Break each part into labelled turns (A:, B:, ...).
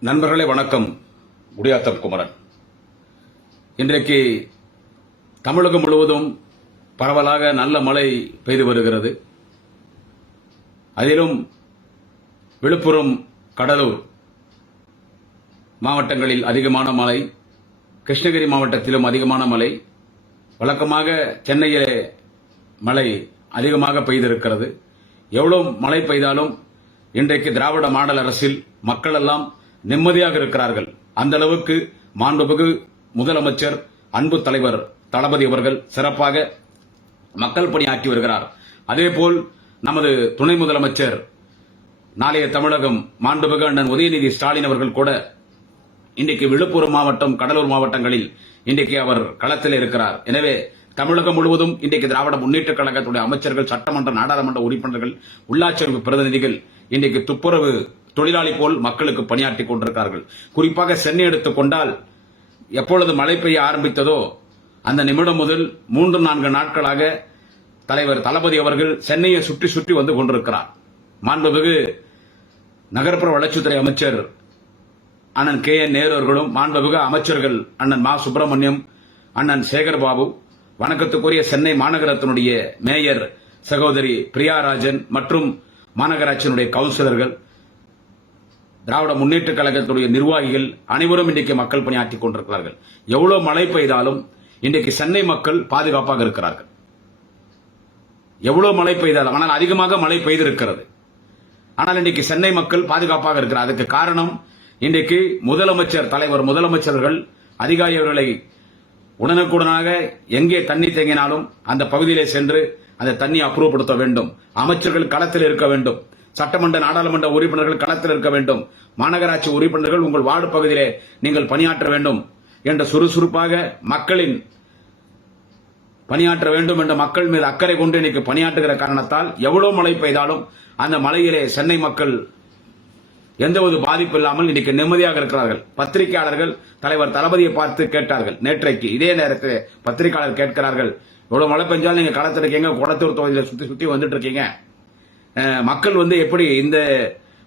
A: நண்பர்களே வணக்கம். குடியாத்தம் குமரன். இன்றைக்கு தமிழகம் முழுவதும் பரவலாக நல்ல மழை பெய்து வருகிறது. அதிலும் விழுப்புரம் கடலூர் மாவட்டங்களில் அதிகமான மழை கிருஷ்ணகிரி மாவட்டத்திலும் அதிகமான மழை வழக்கமாக சென்னையிலே மழை அதிகமாக பெய்திருக்கிறது. எவ்வளோ மழை பெய்தாலும் இன்றைக்கு திராவிட மாடல் அரசில் மக்களெல்லாம் நிம்மதியாக இருக்கிறார்கள். அந்த அளவுக்கு மாண்புமிகு முதலமைச்சர் அன்பு தலைவர் தளபதி அவர்கள் சிறப்பாக மக்கள் பணியாற்றி வருகிறார். அதேபோல் நமது துணை முதலமைச்சர் நாளைய தமிழகம் மாண்புமிகு அண்ணன் உதயநிதி ஸ்டாலின் அவர்கள் கூட இன்றைக்கு விழுப்புரம் மாவட்டம் கடலூர் மாவட்டங்களில் இன்றைக்கு அவர் களத்தில் இருக்கிறார். எனவே தமிழகம் முழுவதும் இன்றைக்கு திராவிட முன்னேற்ற கழகத்துடைய அமைச்சர்கள் சட்டமன்ற நாடாளுமன்ற உறுப்பினர்கள் உள்ளாட்சி பிரதிநிதிகள் இன்றைக்கு துப்புரவு தொழிலாளி போல் மக்களுக்கு பணியாற்றி கொண்டிருக்கார்கள். குறிப்பாக சென்னை எடுத்துக் கொண்டால் எப்பொழுது மழை பெய்ய ஆரம்பித்ததோ அந்த நிமிடம் முதல் மூன்று நான்கு நாட்களாக தலைவர் தளபதி அவர்கள் சென்னையை சுற்றி சுற்றி வந்து கொண்டிருக்கிறார். மாண்புமிகு நகர்ப்புற வளர்ச்சித்துறை அமைச்சர் அண்ணன் கே என் நேரு அவர்களும் மாண்புமிகு அமைச்சர்கள் அண்ணன் மா சுப்பிரமணியம் அண்ணன் சேகர்பாபு வணக்கத்துக்குரிய சென்னை மாநகரத்தினுடைய மேயர் சகோதரி பிரியாராஜன் மற்றும் மாநகராட்சியினுடைய கவுன்சிலர்கள் திராவிட முன்னேற்ற கழகத்துடைய நிர்வாகிகள் அனைவரும் இன்றைக்கு மக்கள் பணியாற்றிக் கொண்டிருக்கிறார்கள். எவ்வளவு மழை பெய்தாலும் இன்றைக்கு சென்னை மக்கள் பாதுகாப்பாக இருக்கிறார்கள். எவ்வளவு மழை பெய்தாலும் ஆனால் அதிகமாக மழை பெய்திருக்கிறது. ஆனால் இன்றைக்கு சென்னை மக்கள் பாதுகாப்பாக இருக்கிறார். அதுக்கு காரணம் இன்றைக்கு முதலமைச்சர் தலைவர் முதலமைச்சர்கள் அதிகாரிகளை உடனுக்குடனாக எங்கே தண்ணி தேங்கினாலும் அந்த பகுதியிலே சென்று அந்த தண்ணி அப்புறப்படுத்த வேண்டும். அமைச்சர்கள் களத்தில் இருக்க வேண்டும். சட்டமன்ற நாடாளுமன்ற உறுப்பினர்கள் களத்தில் இருக்க வேண்டும். மாநகராட்சி உறுப்பினர்கள் உங்கள் வார்டு பகுதியிலே நீங்கள் பணியாற்ற வேண்டும் என்ற சுறுசுறுப்பாக மக்களின் பணியாற்ற வேண்டும் என்ற மக்கள் மீது அக்கறை கொண்டு இன்னைக்கு பணியாற்றுகிற காரணத்தால் எவ்வளவு மழை பெய்தாலும் அந்த மழையிலே சென்னை மக்கள் எந்த ஒரு பாதிப்பு இல்லாமல் இன்னைக்கு நிம்மதியாக இருக்கிறார்கள். பத்திரிகையாளர்கள் தலைவர் தளபதியை பார்த்து கேட்டார்கள். நேற்றைக்கு இதே நேரத்தில் பத்திரிகையாளர் கேட்கிறார்கள். இவ்வளவு மழை பெஞ்சாலும் நீங்க களத்தில் இருக்கீங்க குளத்தூர் தொகுதியில சுத்தி சுத்தி வந்துட்டு இருக்கீங்க? மக்கள் வந்து எப்படி இந்த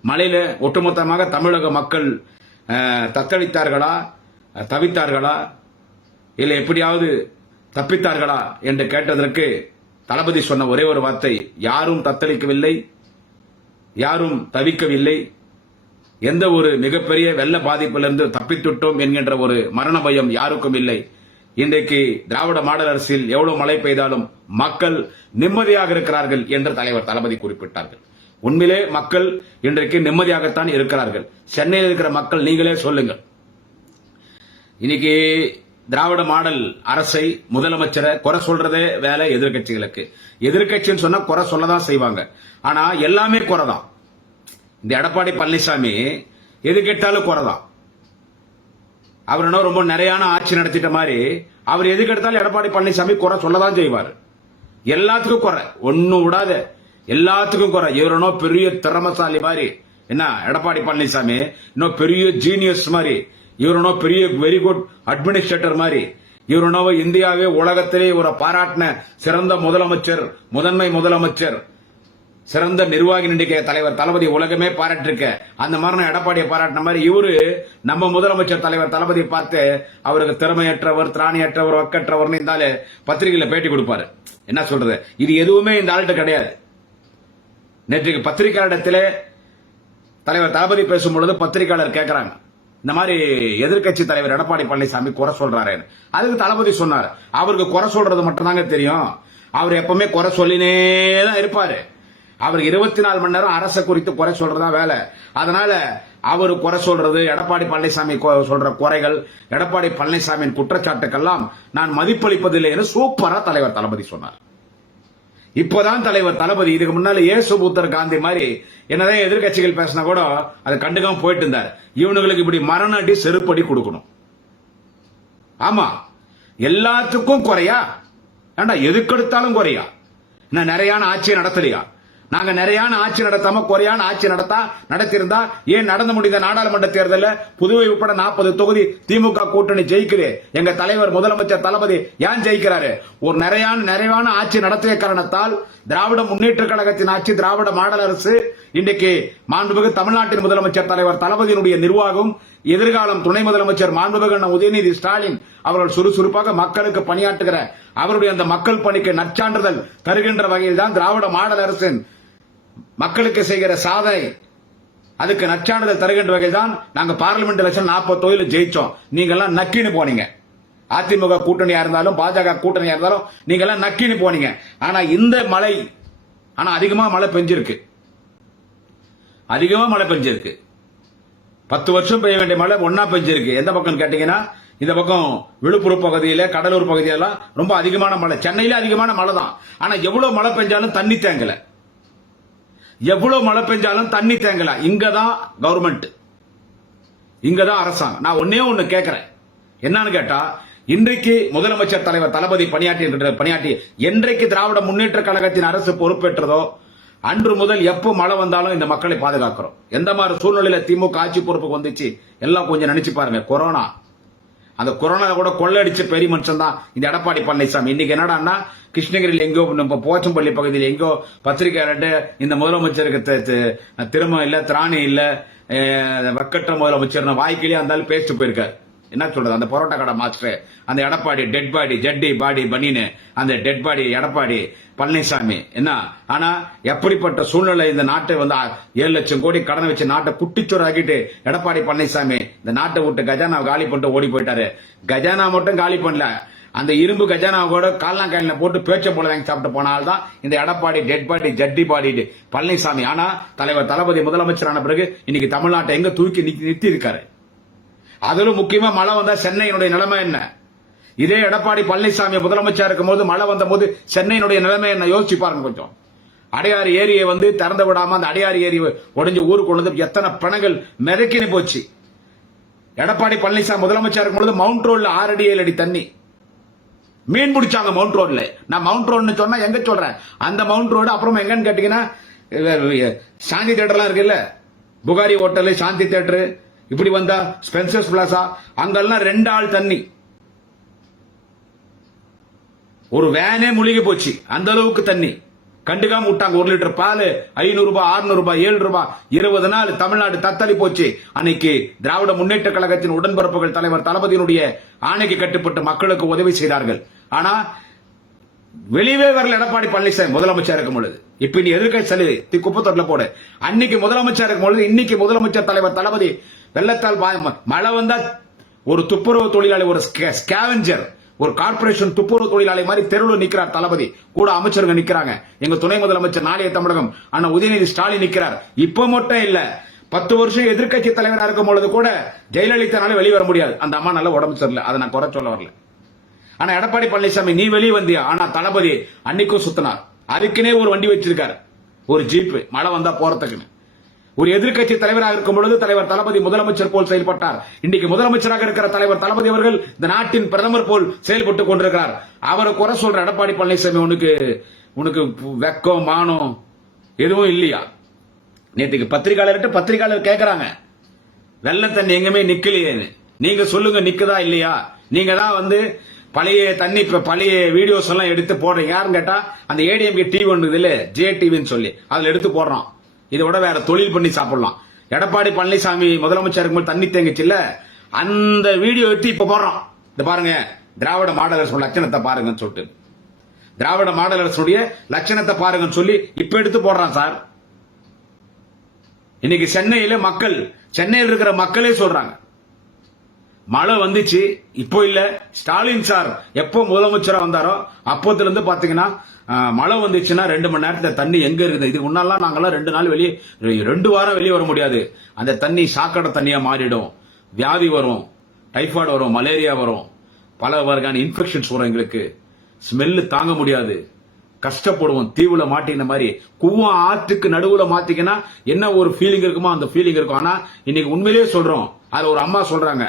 A: மலையில ஒட்டுமொத்தமாக தமிழக மக்கள் தத்தளித்தார்களா தவித்தார்களா இல்லை எப்படியாவது தப்பித்தார்களா என்று கேட்டதற்கு தளபதி சொன்ன ஒரே ஒரு வார்த்தை யாரும் தத்தளிக்கவில்லை யாரும் தவிக்கவில்லை. எந்த ஒரு மிகப்பெரிய வெள்ள பாதிப்பிலிருந்து தப்பித்துட்டோம் என்கின்ற ஒரு மரண பயம் யாருக்கும் இல்லை. இன்றைக்கு திராவிட மாடல் அரசில் எவ்வளவு மழை பெய்தாலும் மக்கள் நிம்மதியாக இருக்கிறார்கள் என்று தலைவர் தளபதி குறிப்பிட்டார்கள். உண்மையிலே மக்கள் இன்றைக்கு நிம்மதியாகத்தான் இருக்கிறார்கள். சென்னையில் இருக்கிற மக்கள் நீங்களே சொல்லுங்கள். இன்னைக்கு திராவிட மாடல் அரசை முதலமைச்சரை குறை சொல்றதே வேலை எதிர்க்கட்சிகளுக்கு எதிர்க்கட்சின்னு சொன்னா குறை சொல்லதான் செய்வாங்க. ஆனா எல்லாமே குறை தான் இந்த எடப்பாடி பழனிசாமி எது கேட்டாலும் குறை தான் அவர் என்ன ரொம்ப நிறையான ஆட்சி நடத்திட்ட மாதிரி அவர் எதுக்கு எடுத்தாலும் எடப்பாடி பழனிசாமி குறை சொல்லதான் செய்வார். எல்லாத்துக்கும் குறை. ஒன்னும் விடாத. எல்லாத்துக்கும் குறை. இவரனோ பெரிய திறமசாலி மாதிரி. என்ன எடப்பாடி பழனிசாமி? இன்னும் பெரிய ஜீனியஸ் மாதிரி. இவரனோ பெரிய வெரி குட் அட்மினிஸ்ட்ரேட்டர் மாதிரி. இவரனோ இந்தியாவே உலகத்திலே ஒரு பாராட்டின சிறந்த முதலமைச்சர் முதன்மை முதலமைச்சர். சிறந்த நிர்வாகி நடிக்கிற தலைவர் தளபதி உலகமே பாராட்டிருக்க. அந்த மாதிரி எடப்பாடியை பாராட்டின மாதிரி இவரு நம்ம முதலமைச்சர் தலைவர் தளபதியை பார்த்து அவருக்கு திறமையற்றவர் திராணியற்றவர் ஒக்கற்றவர்னு இருந்தாலே பத்திரிகையில பேட்டி கொடுப்பாரு. என்ன சொல்றது? இது எதுவுமே இந்த ஆள்கிட்ட கிடையாது. நேற்றுக்கு பத்திரிகையாளரிடத்திலே தலைவர் தளபதி பேசும் பொழுது பத்திரிகையாளர் கேட்கிறாங்க இந்த மாதிரி எதிர்க்கட்சி தலைவர் எடப்பாடி பழனிசாமி குறை சொல்றாரு அதுக்கு தளபதி சொன்னார். அவருக்கு குறை சொல்றது மட்டும்தாங்க தெரியும். அவர் எப்பவுமே குறை சொல்லினே தான் இருப்பாரு. அவர் இருபத்தி நாலு மணி நேரம் அரசை குறித்து குறை சொல்றதா வேலை. அதனால அவர் குறை சொல்றது எடப்பாடி பழனிசாமி சொல்ற குறைகள் எடப்பாடி பழனிசாமியின் குற்றச்சாட்டுக்கெல்லாம் நான் மதிப்பளிப்பதில்லை என்று சூப்பரா தலைவர் தளபதி சொன்னார். இப்போதான் தலைவர் தளபதி இதுக்கு முன்னால ஏசுபூத்தர் காந்தி மாதிரி என்னதான் எதிர்க்கட்சிகள் பேசினா கூட அதை கண்டுக்காம போயிட்டு இருந்தார். இவனுங்களுக்கு இப்படி மரண அடி செருப்படி கொடுக்கணும். ஆமா. எல்லாத்துக்கும் குறையா? ஏண்டா எதுக்கெடுத்தாலும் குறையா? நான் நிறையான ஆட்சியை நடத்தலையா? நாங்க நிறையான ஆட்சி நடத்தாம குறையான ஆட்சி நடத்தா நடத்திருந்தா ஏன் நடந்து முடிந்த நாடாளுமன்ற தேர்தலில் புதுவை உட்பட நாற்பது தொகுதி திமுக கூட்டணி ஜெயிக்குது. எங்க தலைவர் முதலமைச்சர் தளபதி ஏன் ஜெயிக்கிறாரு? ஒரு நிறையான நிறைவான ஆட்சி நடத்திய காரணத்தால் திராவிட முன்னேற்ற கழகத்தின் ஆட்சி திராவிட மாடல் அரசு இன்றைக்கு மாண்புமிகு தமிழ்நாட்டின் முதலமைச்சர் தலைவர் தளபதியினுடைய நிர்வாகம் எதிர்காலம் துணை முதலமைச்சர் மாண்புமிகு உதயநிதி ஸ்டாலின் அவர்கள் சுறுசுறுப்பாக மக்களுக்கு பணியாற்றுகிற அவருடைய அந்த மக்கள் பணிக்கு நற்சான்றிதழ் தருகின்ற வகையில் தான் திராவிட மாடல் அரசின் மக்களுக்கு செய்கிற சாதனை. அதுக்கு நச்சானதை தருகின்ற வகையில் தான் நாங்க பார்லிமெண்ட் எலெக்ஷன் நாற்பது தொகுதியில் ஜெயிச்சோம். நீங்க எல்லாம் நக்கின்னு போனீங்க. அதிமுக கூட்டணியா இருந்தாலும் பாஜக கூட்டணியா இருந்தாலும் நீங்க எல்லாம் நக்கின்னு போனீங்க. ஆனா இந்த மழை ஆனா அதிகமா மழை பெஞ்சிருக்கு. அதிகமா மழை பெஞ்சிருக்கு. பத்து வருஷம் பெய்ய வேண்டிய மழை ஒன்னா பெஞ்சிருக்கு. எந்த பக்கம் கேட்டீங்கன்னா இந்த பக்கம் விழுப்புரம் பகுதியில கடலூர் பகுதியெல்லாம் ரொம்ப அதிகமான மழை. சென்னையில அதிகமான மழை தான் ஆனா எவ்வளவு மழை பெஞ்சாலும் தண்ணி தேங்கலை. எவ்வளவு மழை பெஞ்சாலும் தண்ணி தேங்கல. இங்கதான் கவர்மெண்ட் இங்கதான் அரசாங்கம். நான் ஒன்னே ஒண்ணு கேட்கிறேன் என்னன்னு கேட்டா இன்றைக்கு முதலமைச்சர் தலைவர் தளபதி பணியாற்றி பணியாற்றி என்றைக்கு திராவிட முன்னேற்ற கழகத்தின் அரசு பொறுப்பேற்றதோ அன்று முதல் எப்போ மழை வந்தாலும் இந்த மக்களை பாதுகாக்கிறோம். எந்த மாதிரி சூழ்நிலையில திமுக ஆட்சி பொறுப்புக்கு வந்துச்சு? எல்லாம் கொஞ்சம் நினைச்சு பாருங்க. கொரோனா. அந்த கொரோனா கூட கொள்ளடிச்ச பெரிய மனுஷன் தான் இந்த எடப்பாடி பழனிசாமி. இன்னைக்கு என்னடான்னா கிருஷ்ணகிரியில் எங்கோ நம்ம போச்சம்பள்ளி பகுதியில் எங்கோ பத்திரிகையாளர்கிட்ட இந்த முதலமைச்சருக்கு தி- இல்லை திறமை திராணி இல்லை வக்கற்ற முதலமைச்சர் வாய்க்கிலேயே அந்த பேசிட்டு போயிருக்காரு. என்ன சொல்றது? அந்த பரோட்டா கடை மாஸ்டர் அந்த எடப்பாடி டெட் பாடி ஜட்டி பாடி பனின்னு அந்த டெட் பாடி எடப்பாடி பழனிசாமி. என்ன? ஆனா எப்படிப்பட்ட சூழ்நிலை இந்த நாட்டை வந்து ஏழு லட்சம் கோடி கடன் வச்சு நாட்டை குட்டிச்சோறு ஆக்கிட்டு எடப்பாடி பழனிசாமி இந்த நாட்டை விட்டு கஜானா காலி பண்ணிட்டு ஓடி போயிட்டாரு. கஜானா மட்டும் காலி பண்ணல. அந்த இரும்பு கஜானா கூட கால்நாங்காயில போட்டு பேச்ச போல வாங்கி சாப்பிட்டு போனால்தான் இந்த எடப்பாடி டெட் பாடி ஜட்டி பாடி பழனிசாமி. ஆனா தலைவர் தளபதி முதலமைச்சரான பிறகு இன்னைக்கு தமிழ்நாட்டை எங்க தூக்கி நிறுத்தி இருக்காரு அதிலும் முக்கியமா மழை வந்தா சென்னையினுடைய நிலைமை என்ன? இதே எடப்பாடி பழனிசாமி முதலமைச்சர் இருக்கும் போது மழை வந்த போது சென்னையினுடைய நிலைமை என்ன? யோசிச்சு பாருங்க கொஞ்சம். அடையாறு ஏரியை வந்து திறந்து விடாம அந்த அடையாறு ஏரி உடஞ்சு ஊருக்கு கொண்டு வந்து எத்தனை பணங்கள் மிதக்கினு போச்சு. எடப்பாடி பழனிசாமி முதலமைச்சர் இருக்கும் பொழுது மவுண்ட் ரோட்ல ஆறு அடி ஏழு அடி தண்ணி. மீன் பிடிச்சாங்க மவுண்ட் ரோட்ல நான் மவுண்ட் ரோடுன்னு சொன்னா எங்க சொல்றேன்? அந்த மவுண்ட் ரோடு அப்புறம் எங்கன்னு கேட்டீங்கன்னா சாந்தி தேட்டர்லாம் இருக்குல்ல? புகாரி ஹோட்டல் சாந்தி தேட்டர் இப்படி வந்தா ஸ்பென்சர்ஸ் பிளாசா அங்கெல்லாம் ரெண்டு ஆள் தண்ணி. ஒரு வேனே முழுகி போச்சு. அந்த அளவுக்கு தண்ணி. கண்டுக்காம விட்டாங்க ஒரு லிட்டர் பால் ஐநூறு ரூபாய் அறுநூறு ரூபாய் ஏழு ரூபாய். இருபது நாள் தமிழ்நாடு தத்தளி போச்சு. அன்னைக்கு திராவிட முன்னேற்ற கழகத்தின் உடன்பிறப்புகள் தலைவர் தளபதியினுடைய ஆணைக்கு கட்டுப்பட்டு மக்களுக்கு உதவி செய்தார்கள். ஆனா வெளியவே வரல எடப்பாடி பழனிசாமி முதலமைச்சர் இருக்கும் பொழுது. இப்ப நீ எதிர்கட்சி சலுகை தி குப்பத்தொட்டில போடு. அன்னைக்கு முதலமைச்சர் இருக்கும் பொழுது இன்னைக்கு முதலமைச்சர் தலைவர் தளபதி வெள்ளத்தால் பா- மழை வந்தா ஒரு துப்புரவு தொழிலாளி ஒரு ஸ்கேவெஞ்சர் ஒரு கார்ப்பரேஷன் துப்புரவு தொழிலாளி மாதிரி தெருவில் நிற்கிறார் தளபதி. கூட அமைச்சருங்க நிற்கிறாங்க எங்க துணை முதலமைச்சர் நாளைய தமிழகம். அண்ணா உதயநிதி ஸ்டாலின் நிற்கிறார் இப்ப மட்டும் இல்ல பத்து வருஷம் எதிர்க்கட்சி தலைவராக இருக்கும் பொழுது கூட ஜெயலலிதானால வெளியே வர முடியாது. அந்த அம்மா நல்ல உடம்பு சரியில்லை. அதை நான் குறை சொல்ல வரல. ஆனா எடப்பாடி பழனிசாமி நீ வெளியே வந்தியா? ஆனா தளபதி அன்னைக்கும் சுத்தினார். அதுக்குன்னே ஒரு வண்டி வச்சிருக்காரு. ஒரு ஜீப்பு. மழை வந்தா போறதுக்குன்னு. ஒரு எதிர்க்கட்சி தலைவராக இருக்கும் பொழுது தலைவர் தளபதி முதலமைச்சர் போல் செயல்பட்டார். இன்னைக்கு முதலமைச்சராக இருக்கிற தலைவர் தளபதி அவர்கள் இந்த நாட்டின் பிரதமர் போல் செயல்பட்டுக் கொண்டிருக்கிறார். அவரை குறை சொல்ற எடப்பாடி பழனிசாமி உனக்கு உனக்கு வெக்கம் மானம் எதுவும் இல்லையா? நேற்றுக்கு பத்திரிகையாளர்கிட்ட பத்திரிகையாளர் கேக்குறாங்க. வெள்ள தண்ணி எங்குமே நிக்கலையேன்னு. நீங்க சொல்லுங்க நிக்குதா இல்லையா? நீங்க தான் வந்து பழைய தண்ணி இப்ப பழைய வீடியோஸ் எல்லாம் எடுத்து போடுறீங்க. யாருன்னு கேட்டா அந்த ஏடிஎம்கே டிவி ஒன்று இல்ல ஜே டிவின்னு சொல்லி. அதுல எடுத்து போடுறோம். இதை விட வேற தொழில் பண்ணி சாப்பிடலாம். எடப்பாடி பழனிசாமி முதலமைச்சர் இருக்கும்போது தண்ணி தேங்குச்சுல்ல? அந்த வீடியோ எடுத்து இப்ப போடுறோம். இந்த பாருங்க. திராவிட மாடல் அரசு லட்சணத்தை பாருங்கன்னு சொல்லிட்டு. திராவிட மாடல் அரசுடைய லட்சணத்தை பாருங்கன்னு சொல்லி இப்ப எடுத்து போடுறான் சார். இன்னைக்கு சென்னையில மக்கள் சென்னையில் இருக்கிற மக்களே சொல்றாங்க. மழை வந்துச்சு இப்போ இல்ல. ஸ்டாலின் சார் எப்போ முதலமைச்சரா வந்தாரோ அப்போத்திலேருந்து இருந்து பாத்தீங்கன்னா மழை வந்துச்சுன்னா ரெண்டு மணி நேரத்துல தண்ணி எங்க இருக்குது? இது முன்னாலாம் நாங்கெல்லாம் ரெண்டு நாள் வெளியே ரெண்டு வாரம் வெளியே வர முடியாது. அந்த தண்ணி சாக்கடை தண்ணியா மாறிடும். வியாதி வரும் டைஃபாய்டு வரும் மலேரியா வரும். பல வகையான இன்ஃபெக்ஷன்ஸ் வரும் எங்களுக்கு. ஸ்மெல்லு தாங்க முடியாது. கஷ்டப்படுவோம். தீவுல மாட்டின மாதிரி. குவம் ஆற்றுக்கு நடுவுல மாத்திக்கினா என்ன ஒரு ஃபீலிங் இருக்குமோ அந்த ஃபீலிங் இருக்கும். ஆனா இன்னைக்கு உண்மையிலேயே சொல்றோம். அதுல ஒரு அம்மா சொல்றாங்க.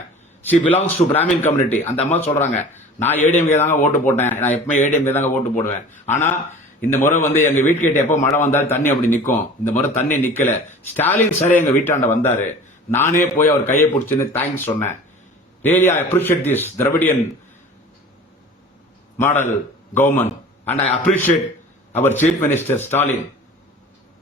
A: She belongs to Brahmin community அந்த அம்மா சொல்றாங்க நான் ஏடிஎம்கே தாங்க ஓட்டு போட்டேன். நான் எப்பவுமே ஏடிஎம்கே தாங்க ஓட்டு போடுவேன். ஆனா இந்த முறை வந்து எங்க வீட்டுக்கிட்ட எப்போ மழை வந்தாலும் தண்ணி அப்படி நிற்கும். இந்த முறை தண்ணி நிக்கல. ஸ்டாலின் சாரே எங்க வீட்டாண்ட வந்தாரு. நானே போய் அவர் கையை பிடிச்சுன்னு தேங்க்ஸ் சொன்னேன். Really I appreciate this Dravidian model government and I appreciate our chief minister Stalin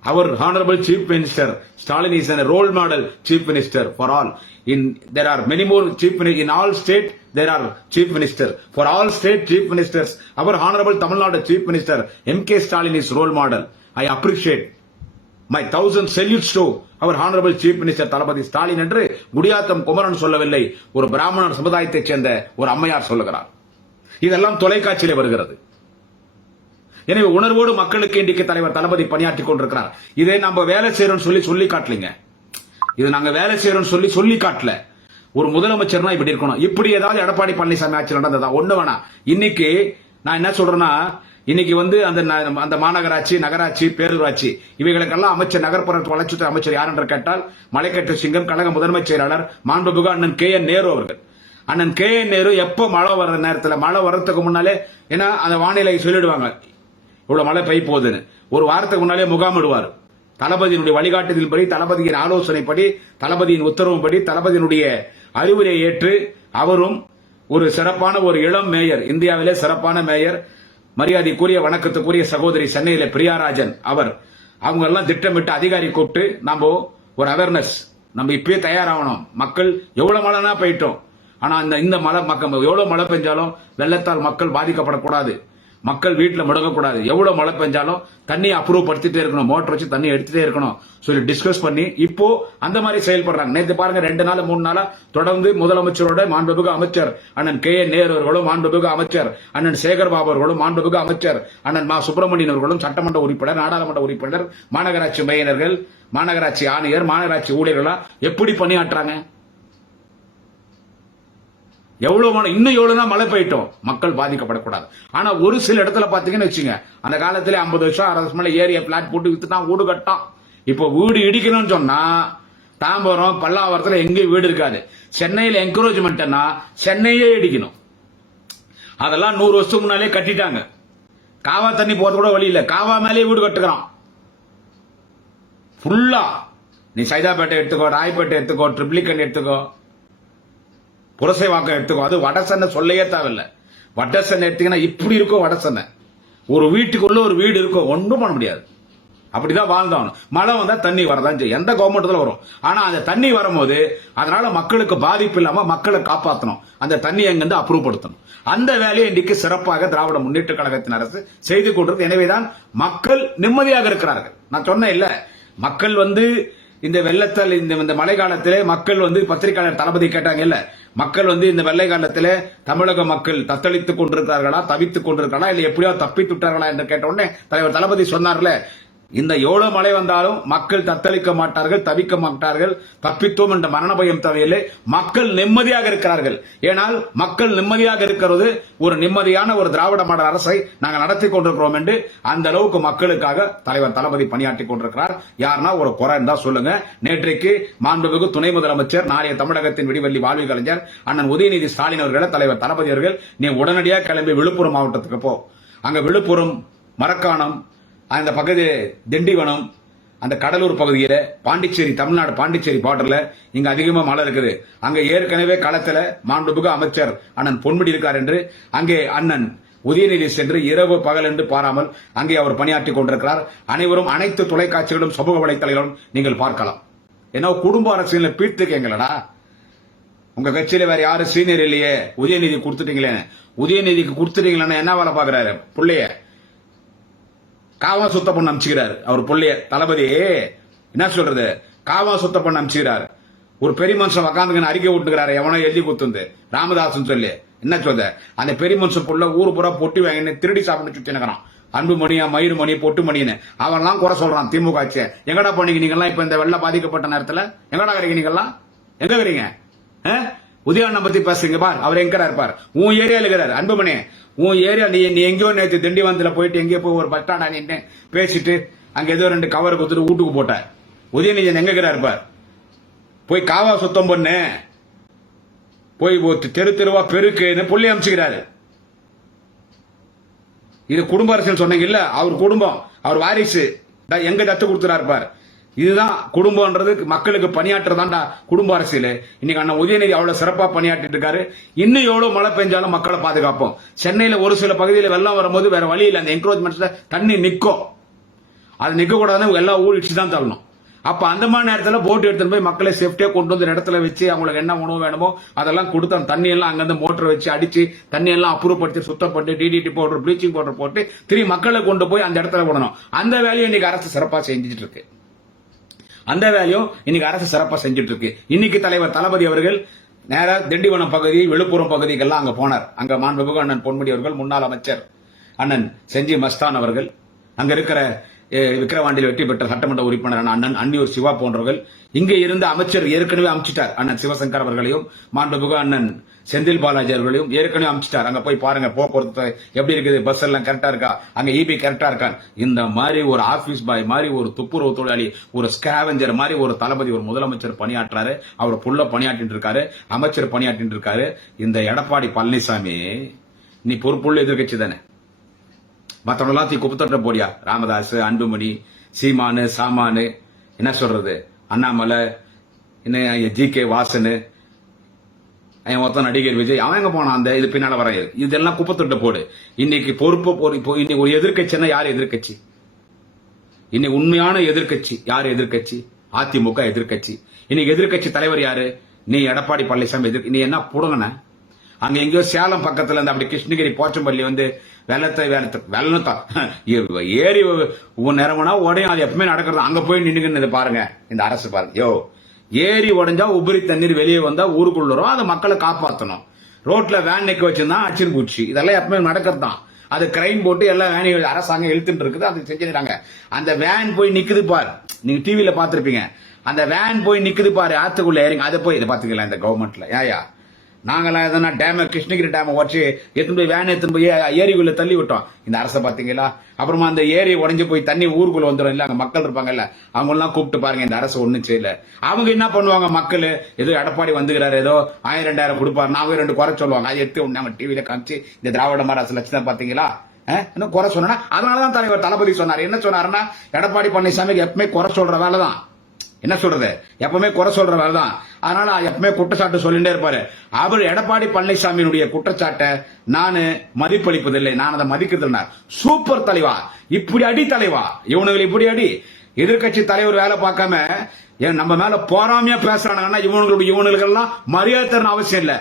A: our honorable chief minister stalin is a role model chief minister for all in there are many more chief minister in all state there are chief minister for all state chief ministers our honorable tamil nadu chief minister mk stalin is role model i appreciate my thousand salutes to our honorable chief minister தளபதி ஸ்டாலின் என்று குடியாத்தம் குமரன் சொல்லவில்லை ஒரு பிராமணர் சமுதாயத்தைச் சேர்ந்த ஒரு அம்மையார் சொல்லுகிறார் இதெல்லாம் தொலைக்காட்சியிலே வருகிறது எனவே உணர்வோடு மக்களுக்கு இன்றைக்கு தலைவர் தளபதி பணியாற்றி கொண்டிருக்கிறார். இதை நம்ம வேலை செய்யறோம் சொல்லி சொல்லி காட்டலைங்க. இது நாங்க வேலை செய்யறோம் சொல்லி சொல்லி காட்டல. ஒரு முதலமைச்சர்னா இப்படி இருக்கணும். இப்படி ஏதாவது எடப்பாடி பழனிசாமி ஆட்சி நடந்ததா? ஒண்ணு வேணாம். இன்னைக்கு நான் என்ன சொல்றேன்னா இன்னைக்கு வந்து அந்த அந்த மாநகராட்சி நகராட்சி பேரூராட்சி இவைகளுக்கெல்லாம் அமைச்சர் நகர்ப்புற வளர்ச்சித்துறை அமைச்சர் யார் என்று கேட்டால் மலைக்கட்டு சிங்கம் கழக முதன்மை செயலாளர் மாண்புமிகு அண்ணன் கே என் நேரு அவர்கள். அண்ணன் கே என் நேரு எப்போ மழை வர்ற நேரத்தில் மழை வர்றதுக்கு முன்னாலே ஏன்னா அந்த வானிலை சொல்லிடுவாங்க. இவ்வளவு மழை பெய்ய போகுதுன்னு. ஒரு வாரத்துக்கு முன்னாலே முகாமிடுவார் தளபதியினுடைய வழிகாட்டுதலின்படி தளபதியின் ஆலோசனைப்படி தளபதியின் உத்தரவுப்படி தளபதியினுடைய அறிவுரை ஏற்று அவரும் ஒரு சிறப்பான ஒரு இளம் மேயர் இந்தியாவிலே சிறப்பான மேயர் மரியாதைக்குரிய வணக்கத்துக்குரிய சகோதரி சென்னையில பிரியாராஜன் அவர். அவங்க எல்லாம் திட்டமிட்டு அதிகாரி கூப்பிட்டு நம்ம ஒரு அவேர்னஸ் நம்ம இப்பயே தயாராகணும். மக்கள் எவ்வளவு மழைனா போயிட்டோம். ஆனா இந்த இந்த மழை மக்கள் எவ்வளவு மழை பெஞ்சாலும் வெள்ளத்தால் மக்கள் பாதிக்கப்படக்கூடாது. மக்கள் வீட்டில் முடங்கக்கூடாது. எவ்வளோ மழை பெஞ்சாலும் தண்ணியை அப்ரூவ் படுத்திட்டே இருக்கணும். மோட்டர் வச்சு தண்ணி எடுத்துட்டே இருக்கணும். சொல்லி டிஸ்கஸ் பண்ணி இப்போ அந்த மாதிரி செயல்படுறாங்க. நேற்று பாருங்க ரெண்டு நாள் மூணு நாளா தொடர்ந்து முதலமைச்சரோட மாண்புமிகு அமைச்சர் அண்ணன் கே. என் நேரு அவர்களும் மாண்புமிகு அமைச்சர் அண்ணன் சேகர் பாபு அவர்களும் மாண்புமிகு அமைச்சர் அண்ணன் மா. சுப்பிரமணியன் அவர்களும் சட்டமன்ற உறுப்பினர் நாடாளுமன்ற உறுப்பினர் மாநகராட்சி மேயர்கள் மாநகராட்சி ஆணையர் மாநகராட்சி ஊழியர்களா எப்படி பணியாற்றுறாங்க எவ்வளவு இன்னும் எவ்வளவு மழை போயிட்டோம் மக்கள் பாதிக்கப்படக்கூடாது. ஆனா ஒரு சில இடத்துல பாத்தீங்கன்னு வச்சுங்க அந்த காலத்துல ஐம்பது வருஷம் அரசு வருஷம் மேல ஏரிய பிளாட் போட்டு வித்துட்டான் வீடு கட்டான் இப்போ வீடு இடிக்கணும்னு சொன்னா தாம்பரம் பல்லாவரத்துல எங்கேயும் வீடு இருக்காது. சென்னையில என்கரேஜ்மெண்ட்னா சென்னையே இடிக்கணும். அதெல்லாம் நூறு வருஷத்துக்கு முன்னாலே கட்டிட்டாங்க. காவா தண்ணி போறது கூட வழி இல்லை. காவா மேலே வீடு கட்டுக்கிறான். ஃபுல்லா நீ சைதாப்பேட்டை எடுத்துக்கோ ராய்பேட்டை எடுத்துக்கோ ட்ரிப்ளிகன் எடுத்துக்கோ புரசைவாக்கம் எடுத்துக்கோ. அது வடசென்னை சொல்லையே தேவையில்ல. வடசென்னை எடுத்தீங்கன்னா இப்படி இருக்கும் வடசென்னை ஒரு வீட்டுக்குள்ள ஒரு வீடு இருக்கும். ஒன்றும் பண்ண முடியாது. அப்படிதான் வாழ்ந்தாகணும். மழை வந்தா தண்ணி வரதான் செய்யும். எந்த கவர்மெண்ட்ல வரும்? ஆனா அந்த தண்ணி வரும்போது அதனால மக்களுக்கு பாதிப்பு இல்லாம மக்களை காப்பாற்றணும் அந்த தண்ணி அங்கிருந்து அப்ரூவ் படுத்தணும் அந்த வேலையை இன்றைக்கு சிறப்பாக திராவிட முன்னேற்ற கழகத்தின் அரசு செய்து கொண்டிருக்கு எனவேதான் மக்கள் நிம்மதியாக இருக்கிறார்கள். நான் சொன்னேன் இல்ல. மக்கள் வந்து இந்த வெள்ளத்தால் இந்த இந்த மழை காலத்திலே மக்கள் வந்து பத்திரிகையாளர் தளபதி கேட்டாங்க இல்ல. மக்கள் வந்து இந்த வெள்ளை காலத்திலே தமிழக மக்கள் தத்தளித்துக் கொண்டிருக்கிறார்களா தவித்துக் கொண்டிருக்கிறார்களா இல்ல எப்படியோ தப்பித்து விட்டார்களா என்று கேட்ட உடனே தலைவர் தளபதி சொன்னார்ல இந்த எவ்வளவு மழை வந்தாலும் மக்கள் தத்தளிக்க மாட்டார்கள் தவிக்க மாட்டார்கள் தப்பித்தோம் என்ற மரண பயம் தேவையில்லை. மக்கள் நிம்மதியாக இருக்கிறார்கள். ஏனால் மக்கள் நிம்மதியாக இருக்கிறது ஒரு நிம்மதியான ஒரு திராவிட மாடல் அரசை நாங்கள் நடத்தி கொண்டிருக்கிறோம் என்று அந்த அளவுக்கு மக்களுக்காக தலைவர் தளபதி பணியாற்றி கொண்டிருக்கிறார். யாருன்னா ஒரு குறை இருந்தா சொல்லுங்க. நேற்றைக்கு மாண்புமிகு துணை முதலமைச்சர் நாளைய தமிழகத்தின் விடிவெள்ளி வாழ்வி கலைஞர் அண்ணன் உதயநிதி ஸ்டாலின் அவர்களை தலைவர் தளபதி அவர்கள் நீ உடனடியாக கிளம்பி விழுப்புரம் மாவட்டத்துக்கு போ. அங்க விழுப்புரம் மரக்காணம் அந்த பகுதி திண்டிவனம் அந்த கடலூர் பகுதியில் பாண்டிச்சேரி தமிழ்நாடு பாண்டிச்சேரி பார்டர்ல இங்க அதிகமாக மழை இருக்குது. அங்க ஏற்கனவே களத்துல மாண்புமிகு அமைச்சர் அண்ணன் பொன்முடி இருக்கார் என்று அங்கே அண்ணன் உதயநிதி சென்று இரவு பகல் என்று பாராமல் அங்கே அவர் பணியாற்றி கொண்டிருக்கிறார். அனைவரும் அனைத்து தொலைக்காட்சிகளும் சமூக வலைத்தளங்களும் நீங்கள் பார்க்கலாம். ஏன்னா குடும்ப அரசியல் பீர்த்துக்கங்களடா உங்க கட்சியில வேற யாரும் சீனியர் இல்லையே. உதயநிதி கொடுத்துட்டீங்களே. உதயநிதிக்கு கொடுத்துட்டீங்களே என்ன வேலை பாக்குறாரு பிள்ளைய. காவா சுத்த பண்ண அனுப்பிச்சுக்கிறாரு அவர் பிள்ளைய தளபதி என்ன சொல்றது? காவா சுத்த பண்ண அனுப்பிச்சுக்கிறாரு ஒரு பெரிய மனுஷன் உக்காந்துக்கு அறிக்கை விட்டுக்கிறாரு எவனோ எழுதி குத்துந்து ராமதாசன் சொல்லி. என்ன சொல்ற? அந்த பெரிய மனுஷன் புள்ள ஊரு பூரா பொட்டி வாங்கின்னு திருடி சாப்பிட்டு சுத்தி நினைக்கிறான் அன்பு மணியா மயிறு மணி பொட்டு மணின்னு. அவன்லாம் குறை சொல்றான் திமுக ஆட்சியை. எங்கடா போனீங்க நீங்கெல்லாம் இப்ப இந்த வெள்ள பாதிக்கப்பட்ட நேரத்துல? எங்கடா வரீங்க நீங்கெல்லாம் எங்க இருக்கிறீங்க? ஆ? உதயாண்ணன் பத்தி பேசுறீங்க பார். அவர் எங்கடா இருப்பார் உன் ஏரியால இருக்கிறார் அன்புமணி உன் ஏரியா நீ நீ எங்கேயோ நேற்று திண்டிவனத்துல போயிட்டு எங்கேயோ போய் ஒரு பஸ் நின்று பேசிட்டு அங்க ஏதோ ரெண்டு கவர் கொடுத்துட்டு வீட்டுக்கு போட்டார். உதயநிதி எங்க இருக்கிறார் இருப்பார் போய் காவா சுத்தம் பண்ணு. போய் தெரு தெருவா பெருக்குன்னு புள்ளி அமைச்சுக்கிறாரு. இது குடும்ப அரசியல் சொன்னீங்க இல்ல அவர் குடும்பம். அவர் வாரிசு. எங்க தத்து கொடுத்துறாரு பார்? இதுதான் குடும்பம்ன்றது மக்களுக்கு பணியாற்றுறதாண்டா குடும்ப அரசியல். இன்னைக்கு அண்ணன் உதயநிதி அவ்வளவு சிறப்பா பணியாற்றிட்டு இருக்காரு. இன்னும் எவ்வளவு மழை பெஞ்சாலும் மக்களை பாதுகாப்போம். சென்னையில ஒரு சில பகுதியில் வெள்ளம் வரும்போது வேற வழியில் அந்த என்க்ரோச்மெண்ட்ல தண்ணி நிற்கும் அது நிக்க கூடாதுன்னு எல்லாம் இடிச்சு தான் தள்ளணும் அப்ப அந்த மாதிரி நேரத்தில் போட்டு எடுத்துட்டு போய் மக்களை சேஃப்டியா கொண்டு வந்து இடத்துல வச்சு அவங்களுக்கு என்ன உணவு வேணுமோ அதெல்லாம் கொடுத்து அந்த தண்ணி எல்லாம் அங்கிருந்து மோட்டர் வச்சு அடிச்சு தண்ணி எல்லாம் அப்புறப்படுத்தி சுத்தப்பட்டு டிடிடி பவுடர் ப்ளீச்சிங் பவுடர் போட்டு திரும்பி மக்களை கொண்டு போய் அந்த இடத்துல விடணும். அந்த வேலையை இன்னைக்கு அரசு சிறப்பாக செஞ்சுட்டு இருக்கு. அந்த வேலையும் இன்னைக்கு அரசு சிறப்பா செஞ்சுட்டு இருக்கு இன்னைக்கு தலைவர் தளபதி அவர்கள் நேரா திண்டிவனம் பகுதி விழுப்புரம் பகுதிக்கெல்லாம் அங்க போனார். அங்க மாண்புமிகு அண்ணன் பொன்முடி அவர்கள் முன்னாள் அமைச்சர் அண்ணன் செஞ்சி மஸ்தான் அவர்கள். அங்க இருக்கிற விக்கிரவாண்டியில் வெற்றி பெற்ற சட்டமன்ற உறுப்பினர் அண்ணன் அன்னியூர் சிவா போன்றவர்கள் இங்கே இருந்த அமைச்சர் ஏற்கனவே அமைச்சிட்டார். அண்ணன் சிவசங்கர் அவர்களையும் மாண்புமிகு அண்ணன் செந்தில் பாலாஜி அவர்களையும் ஏற்கனவே அமைச்சிட்டார். அங்க போய் பாருங்க போக்குவரத்து எப்படி இருக்குது பஸ் எல்லாம் கரெக்டா இருக்கா? அங்க இபி கரெக்டா இருக்கா? இந்த மாதிரி ஒரு ஆபீஸ் பாய் மாதிரி ஒரு துப்புரவு தொழிலாளி ஒரு ஸ்கேவஞ்சர் மாதிரி ஒரு தளபதி ஒரு முதலமைச்சர் பணியாற்றாரு. அவர் புள்ள பணியாற்றிட்டு இருக்காரு. அமைச்சர் பணியாற்றிட்டு இருக்காரு. இந்த எடப்பாடி பழனிசாமி நீ பொறுப்புள்ள எதிர்கட்சி தானே? மற்றவங்க எல்லாத்தையும் குப்பத்தொட்ட போடியா? ராமதாஸ் அன்புமணி சீமானு சாமானு. என்ன சொல்றது? அண்ணாமலை என்ன ஜி கே வாசனு. அவன் ஒருத்தன் நடிகர் விஜய். அவன் எங்க போனான் அந்த இது பின்னால வர இதெல்லாம் குப்பத்தொட்ட போடு. இன்னைக்கு பொறுப்பு இப்போ இன்னைக்கு ஒரு எதிர்க்கட்சின்னா யார் எதிர்க்கட்சி? இன்னைக்கு உண்மையான எதிர்க்கட்சி யார் எதிர்க்கட்சி? அதிமுக எதிர்க்கட்சி. இன்னைக்கு எதிர்க்கட்சி தலைவர் யாரு? நீ எடப்பாடி பழனிசாமி எதிர் நீ என்ன புடுங்கன? அங்க எங்கேயோ சேலம் பக்கத்துல இருந்து அப்படி கிருஷ்ணகிரி போச்சம்பள்ளி வந்து வெள்ளத்தை வெள்ளத்தை. வெள்ளத்தான் ஏறி உன் நேரம்னா உடையும் அது எப்பவுமே நடக்கிறது. அங்க போய் நின்னுக்குன்னு பாருங்க இந்த அரசு பாருங்க. யோ ஏரி உடஞ்சா உபரி தண்ணீர் வெளியே வந்தா ஊருக்குள்ள வரும். அதை மக்களை காப்பாற்றணும் ரோட்ல வேன் நிக்க வச்சிருந்தா அச்சின் பூச்சி. இதெல்லாம் எப்பவுமே நடக்கிறது தான் அது கிரைம் போட்டு எல்லா வேனையும் அரசாங்கம் இழுத்துட்டு இருக்குது. அது செஞ்சுறாங்க அந்த வேன் போய் நிக்குது பார். நீங்க டிவியில பாத்திருப்பீங்க அந்த வேன் போய் நிக்குது பாரு. ஆத்துக்குள்ள ஏறிங்க. அதை போய் இதை பாத்துக்கலாம் இந்த கவர்மெண்ட்ல ஏயா நாங்களாம் எதனா டேம கிருஷ்ணகிரி டேமை வச்சு எடுத்துட்டு போய் வேன் எடுத்துன்னு போய் ஏரிக்குள்ளே தள்ளி விட்டோம். இந்த அரசை பாத்தீங்களா? அப்புறமா அந்த ஏரி உடஞ்சி போய் தண்ணி ஊருக்குள்ள வந்துடும் இல்ல அங்க மக்கள் இருப்பாங்கல்ல அவங்க எல்லாம் கூப்பிட்டு பாருங்க இந்த அரசு ஒண்ணும் செய்யல. அவங்க என்ன பண்ணுவாங்க மக்கள்? ஏதோ எடப்பாடி வந்துக்கிறாரு ஏதோ ஆயிரம் ரெண்டாயிரம் கொடுப்பாரு. நாங்க ரெண்டு குறை சொல்லுவாங்க. அதை எடுத்து நம்ம டிவியில காமிச்சு இந்த திராவிட மாராசு லட்சணம் பாத்தீங்களா? இன்னும் குறை சொன்னா அதனாலதான் தலைவர் தளபதி சொன்னார். என்ன சொன்னாருன்னா எடப்பாடி பழனிசாமிக்கு எப்பவுமே குறை சொல்ற வேலை தான் என்ன சொல்றது? எப்பவுமே குறை சொல்ற வேலை தான் அதனால எப்பவுமே குற்றச்சாட்டு சொல்லிட்டே இருப்பாரு. அவர் எடப்பாடி பழனிசாமியினுடைய குற்றச்சாட்டை நான் மதிப்பளிப்பதில்லை. நான் அதை மதிக்கிறதில்லை. சூப்பர் தலைவா. இப்படி அடி தலைவா. இவனுங்களை இப்படி அடி. எதிர்க்கட்சி தலைவர் வேலை பார்க்காம ஏன் நம்ம மேல போராமையா பேசுறானுங்கன்னா இவனுங்களுடைய இவனுங்களுக்கெல்லாம் மரியாதை தரணும் அவசியம் இல்லை.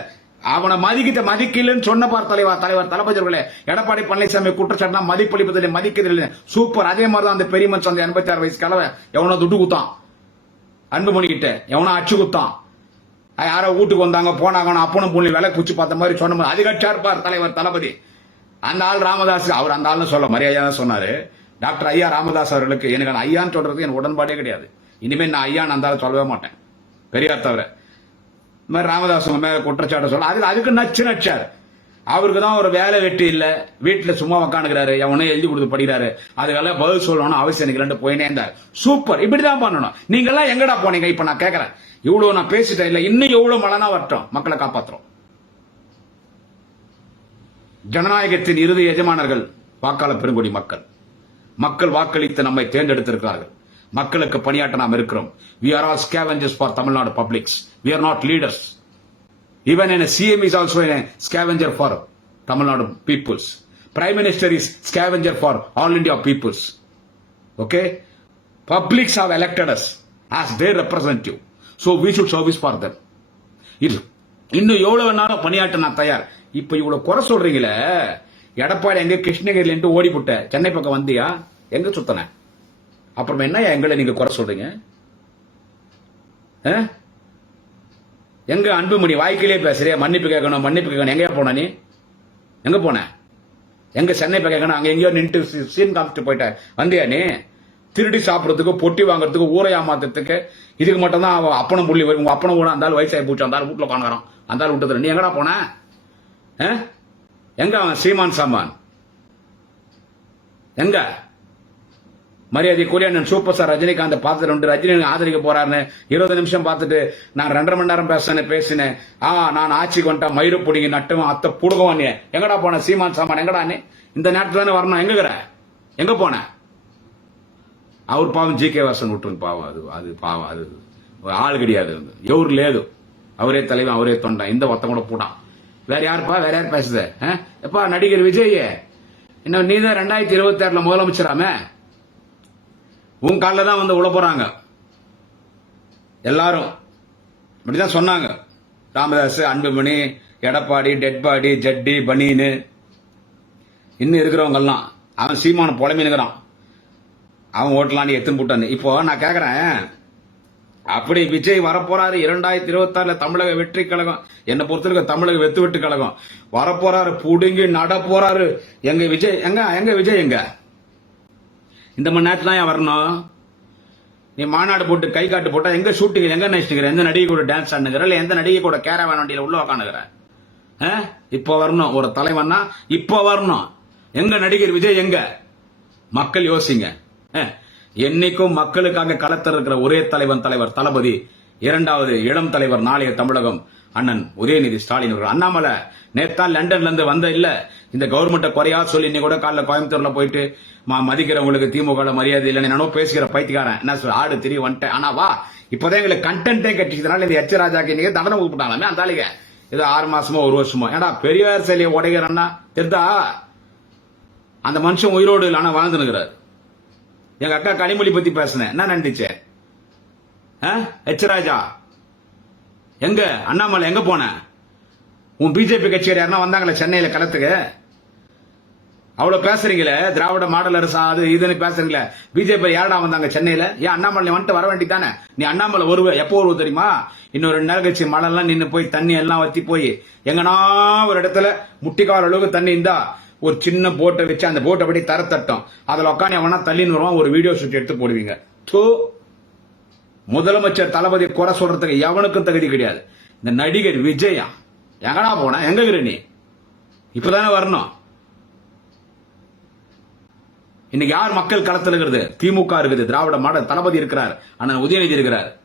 A: அவனை மதிக்கிட்ட மதிக்கலன்னு சொன்ன பார் தலைவா தலைவர் தளபதிகளே எடப்பாடி பழனிசாமி குற்றச்சாட்டுனா மதிப்பளிப்பதில்லை மதிக்கிறதில்லை சூப்பர். அதே மாதிரி தான் அந்த பெரிய மனுஷன் அந்த எண்பத்தி ஆறு வயசு கலவை. எவனோ துட்டு குத்தான். அன்புமணி கிட்ட எவனோ அச்சு குத்தான். யாரோ வீட்டுக்கு வந்தாங்க போனாங்க அப்பனும் புள்ளி விலை குச்சி பார்த்த மாதிரி சொன்ன மாதிரி அதிகட்சா இருப்பார் தலைவர் தளபதி. அந்த ஆள் ராமதாஸ் அவர் அந்த ஆள்னு சொல்ல மரியாதையா தான் சொன்னாரு. டாக்டர் ஐயா ராமதாஸ் அவர்களுக்கு எனக்கு அந்த ஐயான்னு சொல்றது எனக்கு உடன்பாடே கிடையாது. இனிமேல் நான் ஐயான்னு அந்த ஆள் சொல்லவே மாட்டேன். பெரியார் தவிர. இந்த மாதிரி ராமதாஸ் உங்க மேல குற்றச்சாட்டை சொல்ல அதுக்கு அதுக்கு நச்சு நச்சார். அவருக்கு தான் ஒரு வேலை வெட்டி இல்லை. வீட்டில் சும்மா உக்காந்துக்கிறாரு. எவனே எழுதி கொடுத்து படிக்கிறாரு. அதுக்கெல்லாம் பதில் சொல்லணும் அவசியம் எனக்கு ரெண்டு போயினே இருந்தார். சூப்பர் இப்படிதான் பண்ணணும். நீங்கெல்லாம் எங்கடா போனீங்க? இப்போ நான் கேட்கறேன் இவ்வளோ நான் பேசிட்டேன் இல்லை. இன்னும் எவ்வளோ மழைனா வரட்டும். மக்களை காப்பாத்துறோம். ஜனநாயகத்தின் இறுதி எஜமானர்கள் வாக்காளர் பெருங்குடி மக்கள். மக்கள் வாக்களித்து நம்மை தேர்ந்தெடுத்திருக்கிறார்கள். மக்களுக்கு பணியாற்ற நாம் இருக்கிறோம். We are all scavengers for Tamil Nadu publics we are not leaders even in a CM is also a scavenger for Tamil Nadu peoples. Prime Minister is scavenger for all India peoples. Okay? Publics have elected us as their representative. So we should service for them. இது இன்னும் எவ்வளவு வேணாலும் பணியாற்ற நான் தயார் இப்ப இவ்வளவு குறை சொல்றீங்களே எடப்பாடி எங்க கிருஷ்ணகிரில ஓடி புட்ட சென்னை பக்கம் வந்தியா எங்க சுத்தன அப்புறம் என்ன எங்களை நீங்க குறை சொல்றீங்க ஆ? எங்க அன்புமணி வாய்க்கிலே பேசுறியா? மன்னிப்பு கேட்கணும் மன்னிப்பு கேட்கணும். எங்கேயா போன நீ? எங்க போன? எங்க சென்னை போய் கேட்கணும்? அங்க எங்கேயோ நின்று சீன் காமிச்சிட்டு போயிட்ட. வந்தியா நீ? திருடி சாப்பிட்றதுக்கு பொட்டி வாங்குறதுக்கு ஊரை ஏமாத்துறதுக்கு இதுக்கு மட்டும் தான் அவன் அப்பனும் புள்ளி வரும். உங்க அப்பனும் கூட அந்தாலும் வயசாகி போச்சு. அந்த வீட்டில் வீட்டுல அந்தாலும் அந்த நீ எங்கடா போன? ஆ? எங்க அவன்? சீமான் சாமான். எங்க? மரியாதைக்குரிய நான் சூப்பர் ஸ்டார் ரஜினிகாந்த் பார்த்துட்டு வந்து ரஜினி ஆதரிக்க போறாருன்னு இருபது நிமிஷம் பார்த்துட்டு நான் ரெண்டரை மணி நேரம் பேசினேன் பேசினேன். ஆ நான் ஆட்சிக்கு வந்துட்டா மயிறு பிடிங்க நட்டும் அத்தை புடுகவானே எங்கடா போன சீமான் சாமான் எங்கடா இந்த நேரத்தில் தானே வரணும் எங்கிற எங்க போன? அவர் பாவம் ஜி கே வாசன் விட்டுருங்க பாவம் அது அது பாவம் அது ஆள் கிடையாது எவர் லேது? அவரே தலைவன் அவரே தொண்டான் இந்த ஒத்த கூட போட்டான் வேற யாருப்பா வேற யார் பேசுது? எப்பா நடிகர் விஜய் என்ன நீ தான் ரெண்டாயிரத்தி இருபத்தி ஆறுல முதலமைச்சராமே? உன் காலில் தான் வந்து உள்ள போறாங்க. எல்லாரும். இப்படிதான் சொன்னாங்க. ராமதாஸ் அன்புமணி எடப்பாடி டெட்பாடி ஜட்டி பனீனு இன்னும் இருக்கிறவங்கெல்லாம் அவன் சீமான புலமினுக்கிறான் அவன் ஓட்டலான்னு எத்தனை போட்டான்னு. இப்போ நான் கேட்குறேன் அப்படி விஜய் வரப்போறாரு இரண்டாயிரத்தி இருபத்தாறுல தமிழக வெற்றி கழகம். என்னை பொறுத்தவரைக்கும் தமிழக வெத்து வெட்டு கழகம். வரப்போறாரு புடுங்கி நட போறாரு எங்க விஜய் எங்க? எங்க விஜய் எங்க? இந்த மணி நேரத்துல ஏன் வரணும்? நீ மாநாடு போட்டு கை காட்டு போட்டா எங்க ஷூட்டிங் எங்க நடிச்சுக்கிற எந்த நடிகை கூட டான்ஸ் ஆடுனுங்கிற இல்ல எந்த நடிகை கூட கேரவான் வண்டியில உள்ள உக்காந்துக்கிற? இப்ப வரணும். ஒரு தலைவன்னா இப்ப வரணும். எங்க நடிகர் விஜய் எங்க? மக்கள் யோசிங்க. என்னைக்கும் மக்களுக்காக களத்தில் இருக்கிற ஒரே தலைவன் தலைவர் தளபதி இரண்டாவது இளம் தலைவர் நாளைய தமிழகம். அண்ணன் உதயநிதி ஸ்டாலின் அவர்கள். அண்ணாமலை நேத்தான் லண்டன்ல இருந்து வந்த இல்ல இந்த கவர்மெண்ட்டை குறையா சொல்லி இன்னைக்கு கூட காலைல கோயம்புத்தூர்ல போயிட்டு மா- மதிக்கிறவங்களுக்கு திமுக மரியாதை இல்லைன்னு நானும் பேசுகிற பைத்தியக்காரன். என்ன சொல்ல ஆடு திரி வந்துட்டேன். ஆனா வா இப்பதான் எங்களுக்கு கண்டென்ட்டே கட்டிக்கிறதுனால இந்த எச் ராஜாக்கு இன்னைக்கு தண்டனை கொடுத்துட்டாங்களாமே அந்த ஆளுங்க இது ஆறு மாசமோ ஒரு வருஷமோ. ஏடா பெரியார் சிலையை உடைகிறன்னா தெரிதா? அந்த மனுஷன் உயிரோடு இல்லை ஆனா வாழ்ந்து எங்க அக்கா கனிமொழி பத்தி பேசினேன். என்ன நினைச்ச எச் ராஜா? எங்க? அண்ணாமலை எங்க போன? உன் பிஜேபி கட்சியர் யாருன்னா வந்தாங்களே சென்னையில களத்துக்கு? அவ்வளவு பேசுறீங்களே திராவிட மாடல் அரசு அது இதுன்னு பேசுறீங்களே. பிஜேபி யாரடா வந்தாங்க சென்னையில? ஏன் அண்ணாமலை வந்துட்டு வர வேண்டியதானே நீ அண்ணாமலை வருவ எப்போ வருவ தெரியுமா? இன்னொரு ரெண்டு நேரம் கழிச்சு மழை எல்லாம் நின்று போய் தண்ணி எல்லாம் வத்தி போய் எங்கன்னா ஒரு இடத்துல முட்டிக்கால அளவுக்கு தண்ணி இருந்தா ஒரு சின்ன போட்டை வச்சு அந்த போட்டை படி தர தட்டும். அதுல உட்காந்து எவனா தள்ளின்னு வருவான் ஒரு வீடியோ ஷூட் எடுத்து போடுவீங்க. தூ. முதலமைச்சர் தளபதி குறை சொல்றதுக்கு எவனுக்கும் தகுதி கிடையாது. இந்த நடிகர் விஜயா. எங்கடா போன? எங்க இருக்கிற நீ? இப்பதானே வரணும். இன்னைக்கு யார் மக்கள் களத்தில் இருக்கிறது திமுக இருக்குது திராவிட மாடல் தளபதி இருக்கிறார். அண்ணன் உதயநிதி இருக்கிறார்.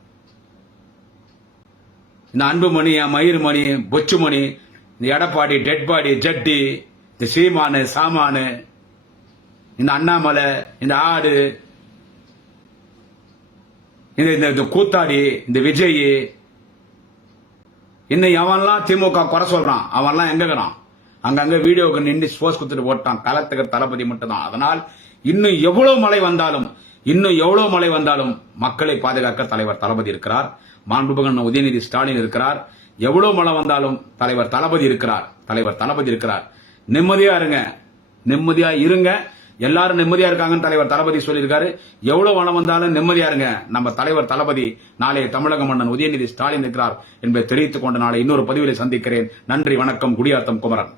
A: இந்த அன்புமணி மயிர்மணி பொச்சுமணி இந்த எடப்பாடி டெட்பாடி ஜட்டி இந்த சீமானு சாமானு இந்த அண்ணாமலை இந்த ஆடு இந்த இந்த- கூத்தாடி இந்த விஜய் இன்னும் எவன்லாம் திமுக குறை சொல்றான்? அவன்லாம் எங்க இருக்கிறான்? அங்கங்க வீடியோக்கு நின்று ஸ்போஸ் கொடுத்துட்டு போட்டான். களத்துக்கு தளபதி மட்டும்தான். அதனால் இன்னும் எவ்வளவு மழை வந்தாலும் இன்னும் எவ்வளவு மழை வந்தாலும் மக்களை பாதுகாக்க தலைவர் தளபதி இருக்கிறார். மாண்புமிகு உதயநிதி ஸ்டாலின் இருக்கிறார். எவ்வளவு மழை வந்தாலும் தலைவர் தளபதி இருக்கிறார். தலைவர் தளபதி இருக்கிறார். நிம்மதியா இருங்க. நிம்மதியா இருங்க. எல்லாரும் நிம்மதியா இருக்காங்கன்னு தலைவர் தளபதி சொல்லியிருக்காரு. எவ்வளவு வனம் வந்தாலும் நிம்மதியா இருங்க. நம்ம தலைவர் தளபதி நாளைய தமிழக மன்னன் உதயநிதி ஸ்டாலின் இருக்கிறார் என்பதை தெரிவித்துக் கொண்டு நாளை இன்னொரு பதிவில் சந்திக்கிறேன். நன்றி வணக்கம் குடியாத்தம் குமரன்.